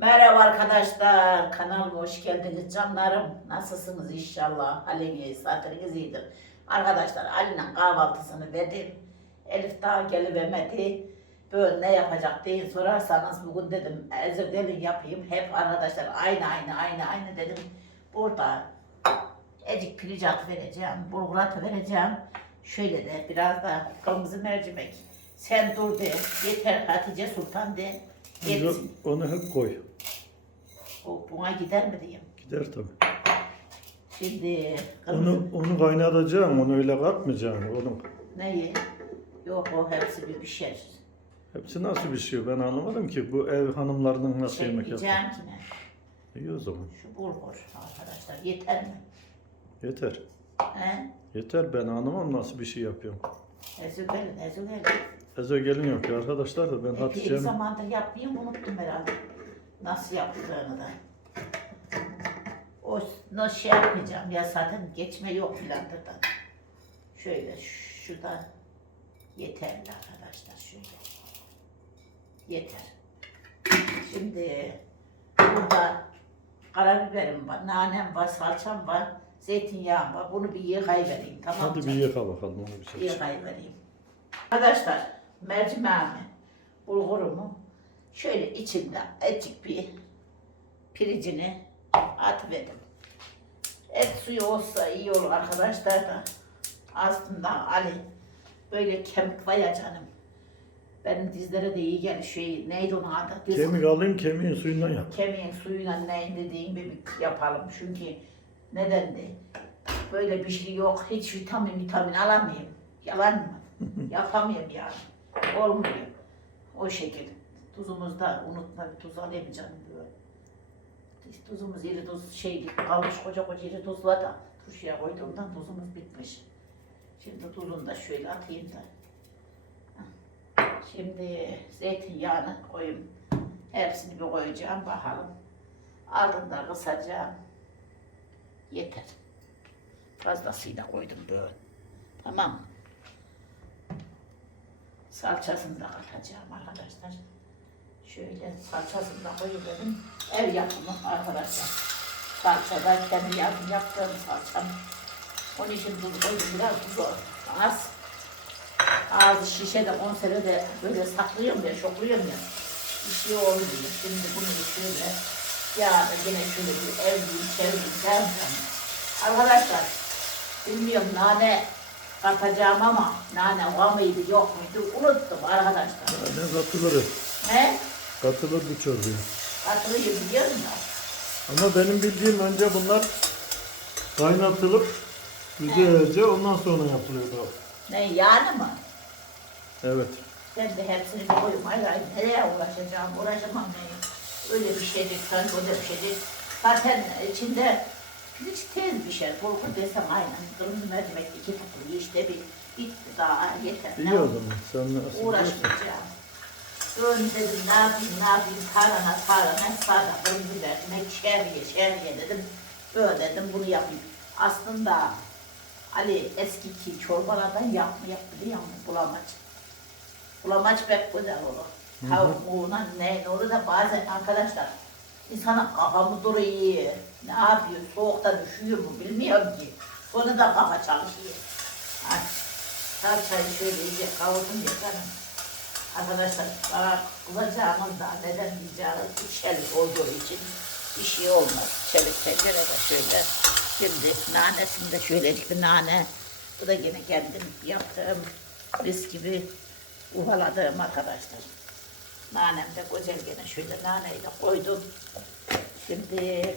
Merhaba arkadaşlar, kanalıma hoş geldiniz canlarım. Nasılsınız inşallah? Haliniz, saatiniz iyidir. Arkadaşlar Ali'nin kahvaltısını verdim. Elif daha gelivermedi. Böyle ne yapacak diye sorarsanız bugün dedim ezir gelin yapayım. Hep arkadaşlar aynı aynı aynı aynı dedim. Burada ecik pirinç atı vereceğim, bulgur vereceğim. Şöyle de biraz da kırmızı mercimek. Sen dur de, yeter Hatice Sultan de. Onu, Yetsin. onu hep koy. O buna gider mi diyeyim. Gider tabii. Şimdi kırmızı Onu, onu kaynatacağım, onu öyle katmayacağım oğlum. neyi? Yok o hepsi bir pişer. Hepsi nasıl pişiyor ben anlamadım ki. Bu ev hanımlarının nasıl yemek yapıyor. Çekmeyeceğim ki ne? İyi o zaman. Şu bulgur arkadaşlar yeter mi? Yeter. He? Yeter ben anlamam nasıl bir şey yapıyorum. Ezügelin, ezügelin. Ezo gelin yok ya arkadaşlar da ben Epey Hatice'm zamandır yapmayayım unuttum herhalde. Nasıl yapıldığını da. O nasıl şey yapmayacağım ya zaten geçme yok filandır Şöyle şurada yeterli arkadaşlar şöyle. Yeter. Şimdi burada karabiberim var, nanem var, salçam var, zeytinyağım var. Bunu bir yıkayıvereyim tamam mı? hadi bir yıka bakalım onu bir şey. yıkayıvereyim. Arkadaşlar mercimeğimi, bulgurumu şöyle içinde azıcık bir pirincini atıverdim. Et suyu olsa iyi olur arkadaşlar da aslında Ali böyle kemik var ya canım. Benim dizlere de iyi gelir şey neydi onun adı? Diz- Kemik alayım kemiğin suyundan yap. kemiğin suyuyla neyin dediğin gibi yapalım. Çünkü nedendi? Böyle bir şey yok. Hiç vitamin vitamin alamayayım. Yalan mı? Yapamıyorum yani. Olmuyor. O şekilde. Tuzumuzu da unutma bir tuz alayım canım böyle. Tuzumuz iri tuz şeydi kalmış koca koca iri tuzla da turşuya koyduğumdan tuzumuz bitmiş. Şimdi tuzunu da şöyle atayım da. Şimdi zeytinyağını koyayım. Hepsini bir koyacağım bakalım. Altında kısacağım. Yeter. Fazlasıyla koydum böyle. Tamam mı? Salçasını da katacağım arkadaşlar. Şöyle salçasını da koyuverdim. Ev yapımı arkadaşlar. Salçada kendi yapım yaptığım salçam. Onun için tuz koydum biraz tuz az. Ağzı şişede konserve böyle saklıyorum ya, şokluyorum ya. Bir şey olmuyor. Şimdi bunu şöyle yağda yine şöyle bir evliyim, çevreyim derken. Arkadaşlar, bilmiyorum nane katacağım ama nane var mıydı yok muydu unuttum arkadaşlar. Ne katılır. He? Katılır bu çorbaya. Katılıyor biliyor musun? Ama benim bildiğim önce bunlar kaynatılıp güzelce ondan sonra yapılıyordu. Ne yani mı? Evet. Ben de hepsini hayır nereye uğraşacağım? Uğraşamam neyim. Öyle bir sen öyle bir şeydir. Zaten içinde pirinç tez bir şey. Bulgur desem aynen. Kırmızı mercimek iki tutuluyor işte bir bitti daha yeter. İyi o zaman. Sen nasıl. Uğraşmayacağım. Dön dedim ne yapayım ne yapayım tarhana tarhana sağda kırmızı mercimek şehriye şehriye dedim. Böyle dedim bunu yapayım. Aslında Ali eskiki çorbalardan yapma yaptı biliyor musun? Bulamaç. Bulamaç pek güzel olur. Tavuğuna ne ne olur da bazen arkadaşlar insana kafamı duruyor. Ne yapıyor? Soğukta düşüyor mu bilmiyorum ki. Sonra da kafa çalışıyor. Ay, salçayı şöyle iyice kavurdum ya canım. Arkadaşlar bana kızacağımız da neden diyeceğiniz çelik olduğu için bir şey olmaz. Çelik tencerede şöyle. Şimdi nanesini de şöyle bir nane. Bu da yine kendim yaptığım mis gibi ufaladığım arkadaşlar. Nanem de güzel gene şöyle naneyi de koydum. Şimdi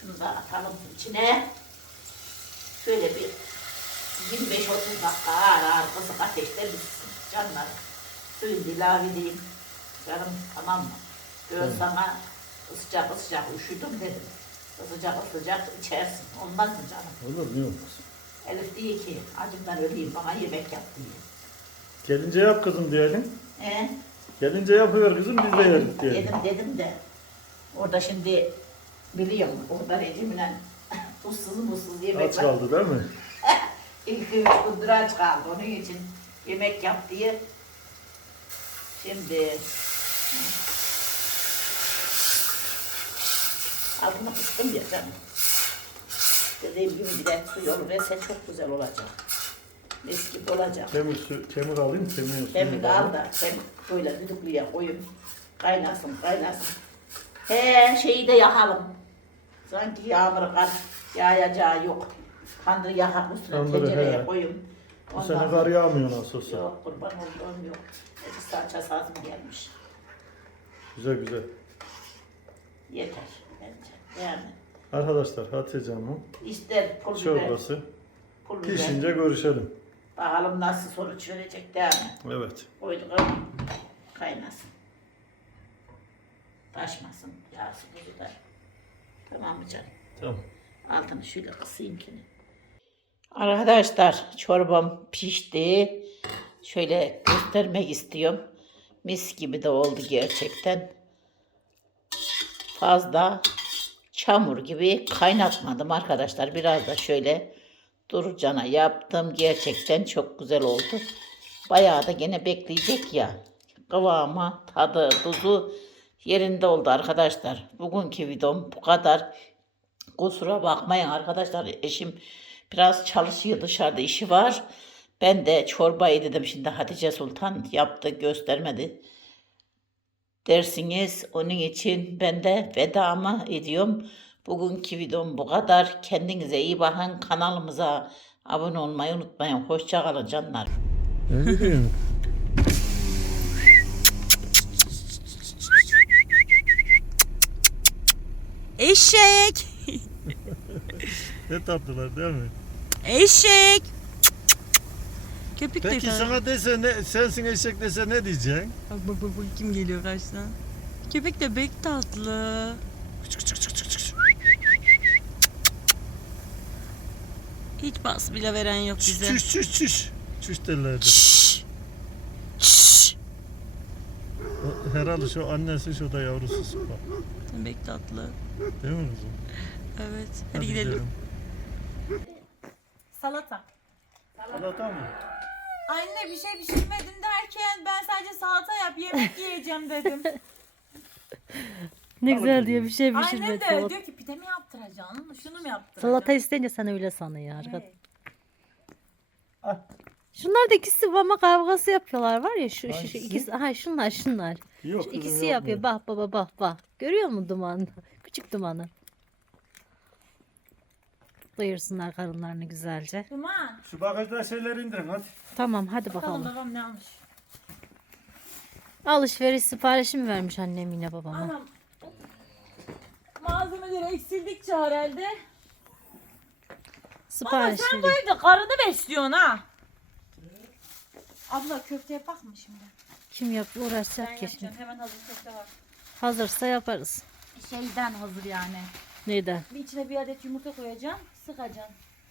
şunu da atalım içine. Şöyle bir 25-30 dakika ağır ağır kısık ateşte bitsin canlar. Suyunu ilave edeyim. Canım tamam mı? Diyor sana sıcak sıcak üşüdüm dedim. Sıcak sıcak içersin. Olmaz mı canım? Olur ne olmaz. Elif diyor ki acımdan öleyim bana yemek yap diyor. Gelince yap kızım diyelim. He? Gelince yapıver kızım biz de yeriz diyelim. Dedim dedim de orada şimdi biliyorum orada rejimle tuzsuz muzsuz yemek Aç var. kaldı değil mi? İlk üç gündür aç kaldı. Onun için yemek yap diye. Şimdi Altını kıstım ya canım. Dediğim gibi bir de su yolu verse çok güzel olacak. Mis gibi olacak. Kemik, su- kemik alayım, kemiğin suyunu Kemik da al da kemik böyle düdüklüye koyun. Kaynasın kaynasın. He şeyi de yakalım. Sanki yağmur kar yağacağı yok. Kandır yakak üstüne Kandırı, tencereye he. koyun. Bu sene kar yağmıyor nasıl olsa. Yok kurban olduğum yok. Bir salça sazım gelmiş. Güzel güzel. Yeter bence. Yani Arkadaşlar Hatice Hanım ister pul biber, çorbası. pul biber. Pişince görüşelim. Bakalım nasıl sonuç verecek değil mi? Evet. Koyduk kaynasın. Taşmasın yağsı buzu da. Tamam mı canım? Tamam. Altını şöyle kısayım ki. Arkadaşlar çorbam pişti. Şöyle göstermek istiyorum. Mis gibi de oldu gerçekten. Fazla çamur gibi kaynatmadım arkadaşlar. Biraz da şöyle durucana yaptım. Gerçekten çok güzel oldu. Bayağı da gene bekleyecek ya. Kıvamı, tadı, tuzu yerinde oldu arkadaşlar. Bugünkü videom bu kadar. Kusura bakmayın arkadaşlar eşim biraz çalışıyor dışarıda işi var. Ben de çorbayı dedim şimdi Hatice Sultan yaptı göstermedi dersiniz. Onun için ben de vedamı ediyorum. Bugünkü videom bu kadar. Kendinize iyi bakın. Kanalımıza abone olmayı unutmayın. Hoşçakalın canlar. Ne gidiyorsun? Eşek. ne tatlılar değil mi? Eşek. Köpek de Peki yukarı. sana dese ne, sensin eşek dese ne diyeceksin? Bak bak bak kim geliyor karşıdan. Köpek de bek tatlı. Küçük küçük küçük. Hiç bas bile veren yok Çüş bize. çüş çüş çüş. Çüş derlerdi. Şşş. Şşş. O- Herhalde şu annesi şu da yavrusu sıpa. Bek tatlı. Değil mi kızım? Evet. Hadi, gidelim. Salata. Salata mı? Anne bir şey pişirmedim derken ben sadece salata yap yemek yiyeceğim dedim. Ne güzel diyor bir şey Annem pişirmedi. de Salata, diyor ki pide mi yaptıracaksın? Şunu mu yaptıracaksın? salata isteyince sen öyle sanıyor arkadaş. Evet. Şunlar da ikisi mama kavgası yapıyorlar var ya şu, şu, şu Hangisi? ikisi ha şunlar şunlar. Yok Şu ikisi yapıyor bak baba bak bak. Görüyor musun dumanı? Küçük dumanı. Doyursunlar karınlarını güzelce. Duman. Şu bagajda şeyleri indirin hadi. Tamam hadi Bakalım bakalım. babam ne almış. Alışveriş siparişi mi vermiş annem yine babama? Anam. Malzemeleri eksildikçe herhalde. Baba Sipariş sen bu evde karını besliyorsun ha. Abla köfte yapak mı şimdi? Kim yap Ben uğraşacak ki yapacağım. şimdi. Hemen hazır köfte var. Hazırsa yaparız. Şeyden hazır yani. Neyden? Bir içine bir adet yumurta koyacaksın. Sıkacaksın.